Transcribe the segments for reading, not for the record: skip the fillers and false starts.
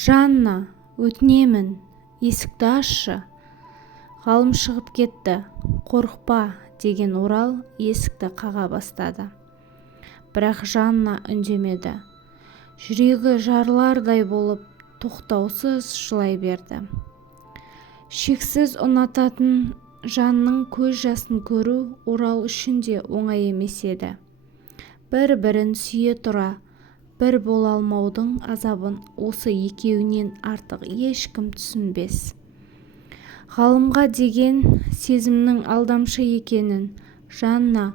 Жанна, өтінемін, есікті ашшы. Ғалым шығып кетті. Қорықпа, деген Орал есікті қаға бастады. Бірақ Жанна үндемеді. Жүрегі жарылардай болып тоқтаусыз жылай берді. Шексіз ұнататын жанның көз жасын көру Орал үшін де оңай емес еді. Бір-бірін сүйе тұра, бір бола алмаудың азабын осы екеуінен артық ешкім түсінбес. Ғалымға деген сезімнің алдамшы екенін Жанна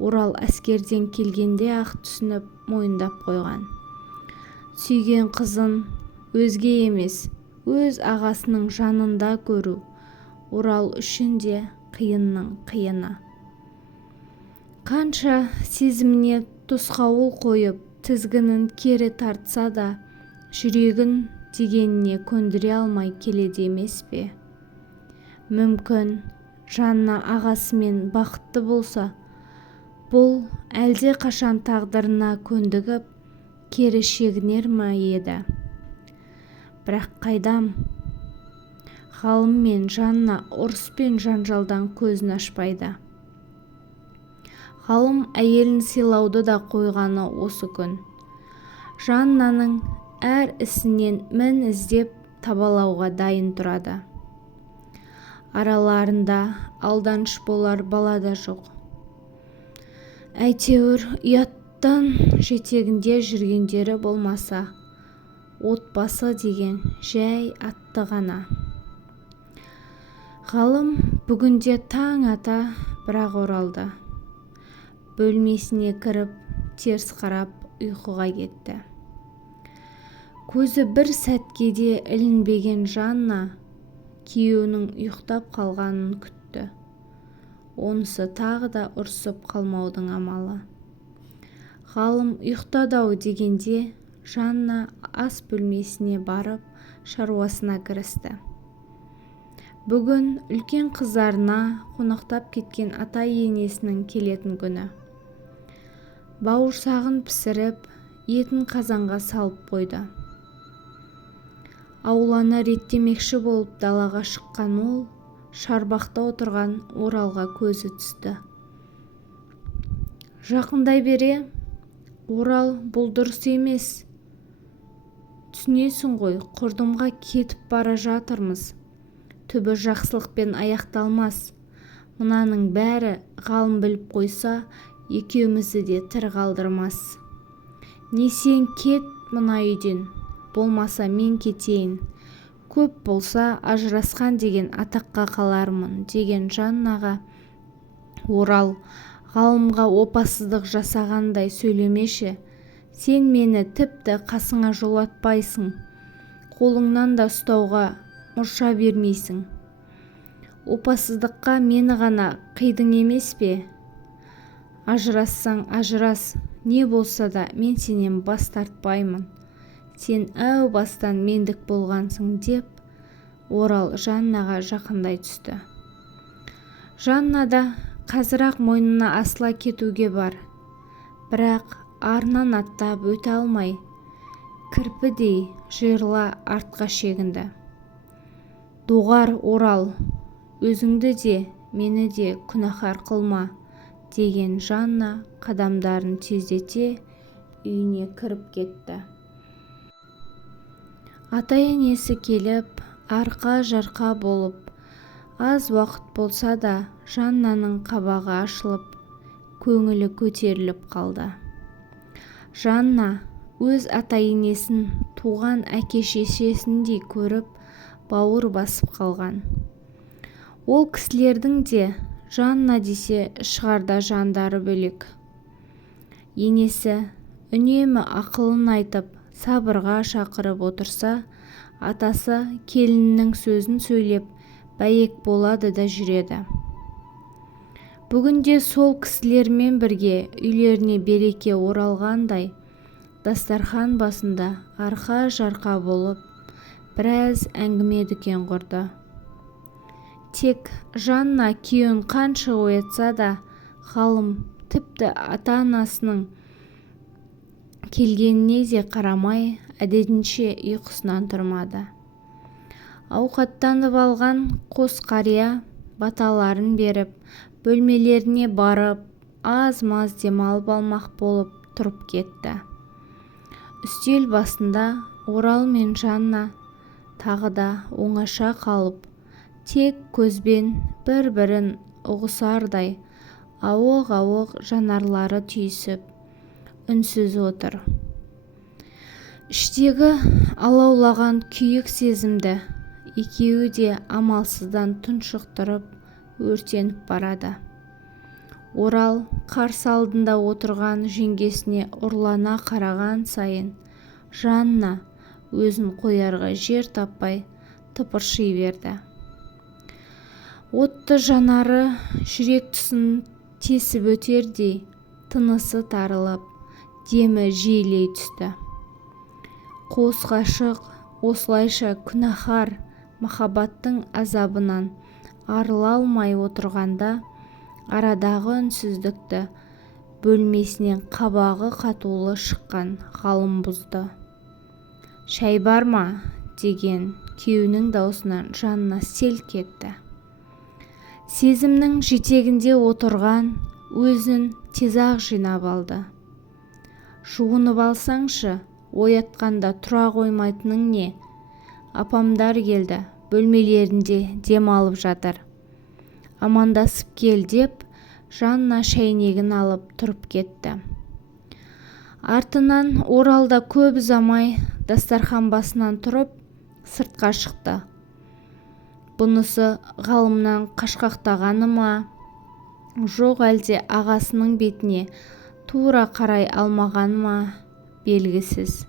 Орал әскерден келгенде ақ түсініп мойындап қойған. Сүйген қызын өзге емес, өз ағасының жанында көру Орал үшін де қиынның қиыны. Қанша сезіміне тосқауыл қойып, тізгінін кері тартса да, жүрегін дегеніне көндіре алмай келеді емес пе? Мүмкін Жанна ағасымен бақытты болса, бұл әлде қашан тағдырына көндігіп, кері шегінер ма еді? Бірақ қайдам? Ғалым мен Жанна ұрыс пен жанжалдан көзін ашпайды. Ғалым әйелін сыйлауды да қойғаны осы күн. Жаннаның әр ісінен мін іздеп табалауға дайын тұрады. Араларында алданыш болар бала да жоқ. Әйтеуір ұяттан жетегінде жүргендері болмаса, отбасы деген жай атты ғана. Ғалым бүгінде таң ата бірақ оралды. Бөлмесіне кіріп, теріс қарап ұйқыға кетті. Көзі бір сәтке де ілінбеген Жанна күйеуінің ұйықтап қалғанын күтті. Онысы тағы да ұрсып қалмаудың амалы. Ғалым ұйықтады-ау дегенде Жанна ас бөлмесіне барып шаруасына кірісті. Бүгін үлкен қыздарына қонақтап кеткен ата-енесінің келетін күні. Бауырсағын пісіріп, етін қазанға салып қойды. Ауланы реттемекші болып далаға шыққан ол, шарбақта отырған Оралға көзі түсті. Жақындай бере, Орал, бұл дұрыс емес. Түсінесің ғой, құрдымға кетіп бара жатырмыз. Түбі жақсылықпен аяқталмас. Мынаның бәрі ғалым біліп қойса, екеумізді де тірі қалдырмас. Не сен кет мына үйден, болмаса мен кетейін. Көп болса ажырасқан деген атаққа қалармын, деген Жаннаға Орал ғалымға опасыздық жасағандай сөйлемеші. Сен мені тіпті қасыңа жолатпайсың, қолыңнан да ұстауға мұрша бермейсің. Опасыздыққа мені ғана қидың емес пе? Ажырассаң ажырас, не болса да мен сенен бас тартпаймын. Сен әу бастан мендік болғансың, деп Орал Жаннаға жақындай түсті. Жанна да қазір-ақ мойнына асыла кетуге бар. Бірақ арынан аттап өте алмай, кірпідей жиырыла артқа шегінді. Доғар Орал, өзіңді де, мені де күнәһар қылма, деген Жанна қадамдарын тездете үйіне кіріп кетті. Ата-енесі келіп, арқа-жарқа болып, аз уақыт болса да Жаннаның қабағы ашылып, көңілі көтеріліп қалды. Жанна өз ата-енесін туған әке-шешесіндей көріп, бауыр басып қалған. Ол кісілердің де Жанна десе шығарда жандары бөлек. Енесі үнемі ақылын айтып, сабырға шақырып отырса, атасы келіннің сөзін сөйлеп, бәйек болады да жүреді. Бүгінде сол кісілермен бірге үйлеріне береке оралғандай, дастархан басында арқа-жарқа болып, біраз әңгіме дүкен құрды. Тек Жанна күйеуін қанша оятса да, ғалым тіпті ата-анасының келгеніне де қарамай, әдетінше ұйқысынан тұрмады. Ауқаттанып алған қос қария баталарын беріп, бөлмелеріне барып, аз-маз демалып алмақ болып тұрып кетті. Үстел басында Орал мен Жанна тағы да оңаша қалып, тек көзбен бір-бірін ұғысардай ауық-ауық жанарлары түйісіп, үнсіз отыр. Іштегі алаулаған күйік сезімді екеуі де амалсыздан тұншықтырып, өртеніп барады. Орал қарсы алдында отырған жеңгесіне ұрлана қараған сайын Жанна өзін қоярға жер таппай тыпырши берді. Отты жанары жүрек тұсын тесіп өтердей тынысы тарылып, демі жиілей түсті. Қос ғашық осылайша күнәһар махаббаттың азабынан арыла алмай отырғанда, арадағы үнсіздікті бөлмесінен қабағы қатулы шыққан Ғалым бұзды. «Шай бар ма?» деген күйеуінің даусынан Жанна селк етті. Сезімнің жетегінде отырған өзін тез-ақ жинап алды. «Жуынып алсаңшы, оятқанда тұра қоймайтының не? Апамдар келді, бөлмелерінде дем алып жатыр. Амандасып кел» деп Жанна шәйнегін алып тұрып кетті. Артынан Оралда көп ұзамай дастархан басынан тұрып сыртқа шықты. Бұнысы Ғалымнан қашқақтағаны ма, жоқ әлде ағасының бетіне тура қарай алмаған ма белгісіз.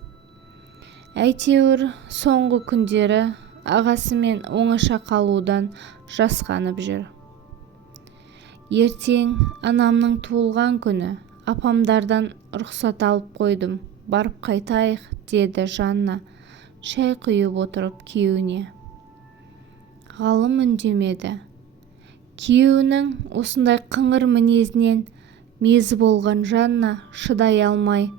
Әйтеуір соңғы күндері ағасымен оңаша қалудан жасқанып жүр. «Ертең анамның туылған күні, апамдардан рұқсат алып қойдым, барып қайтайық», деді Жанна шай құйып отырып күйеуіне. Ғалым үндемеді. Күйеуінің осындай қыңыр мінезінен мезі болған Жанна шыдай алмай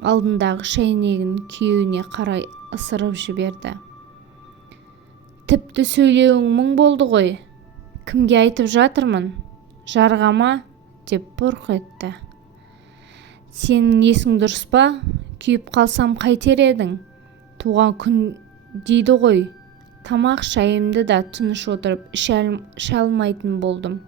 алдындағы шәйнегін күйеуіне қарай ысырып жіберді. «Тіпті сөйлеуің мұң болды ғой. Кімге айтып жатырмын? Жарға ма?» деп бұрқ етті. «Сенің есің дұрыс па? Күйіп қалсам қайтер едің? Туған күн дейді ғой. Тамақ шайымды да тыныш отырып іше алмайтын болдым.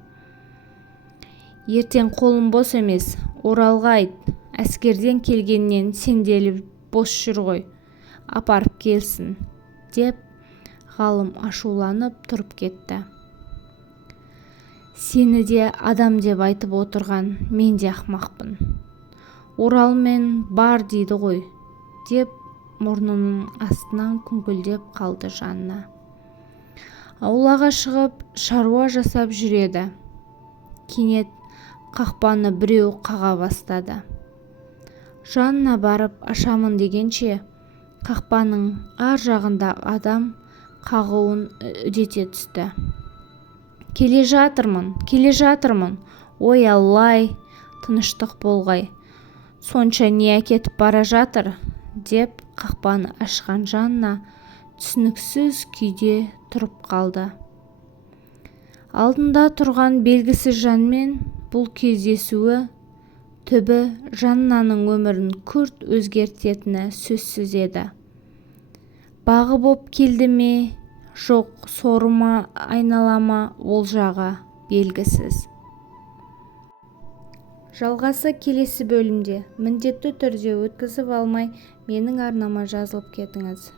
Ертең қолым бос емес, Оралға айт. Әскерден келгеннен сенделіп бос жүр ғой. Апарып келсін», деп Ғалым ашуланып тұрып кетті. «Сені де адам деп айтып отырған мен де ақмақпын. Орал мен бар дейді ғой», деп мұрнының астынан күңкілдеп қалды Жанна. Аулаға шығып шаруа жасап жүреді. Кенет қақпаны біреу қаға бастады. Жанна барып ашамын дегенше, қақпаның ар жағында адам қағуын үдете түсті. «Келе жатырмын, ой Аллай, тыныштық болғай. Сонша не әкетіп бара жатыр?» деп қақпаны ашқан Жанна түсініксіз күйде тұрып қалды. Алдында тұрған белгісіз жанмен бұл кездесуі түбі Жаннаның өмірін күрт өзгертетіні сөзсіз еді. Бағы боп келді ме, жоқ соры ма айналама ол жағы белгісіз. Жалғасы келесі бөлімде. Міндетті түрде өткізіп алмай менің арнама жазылып кетіңіз.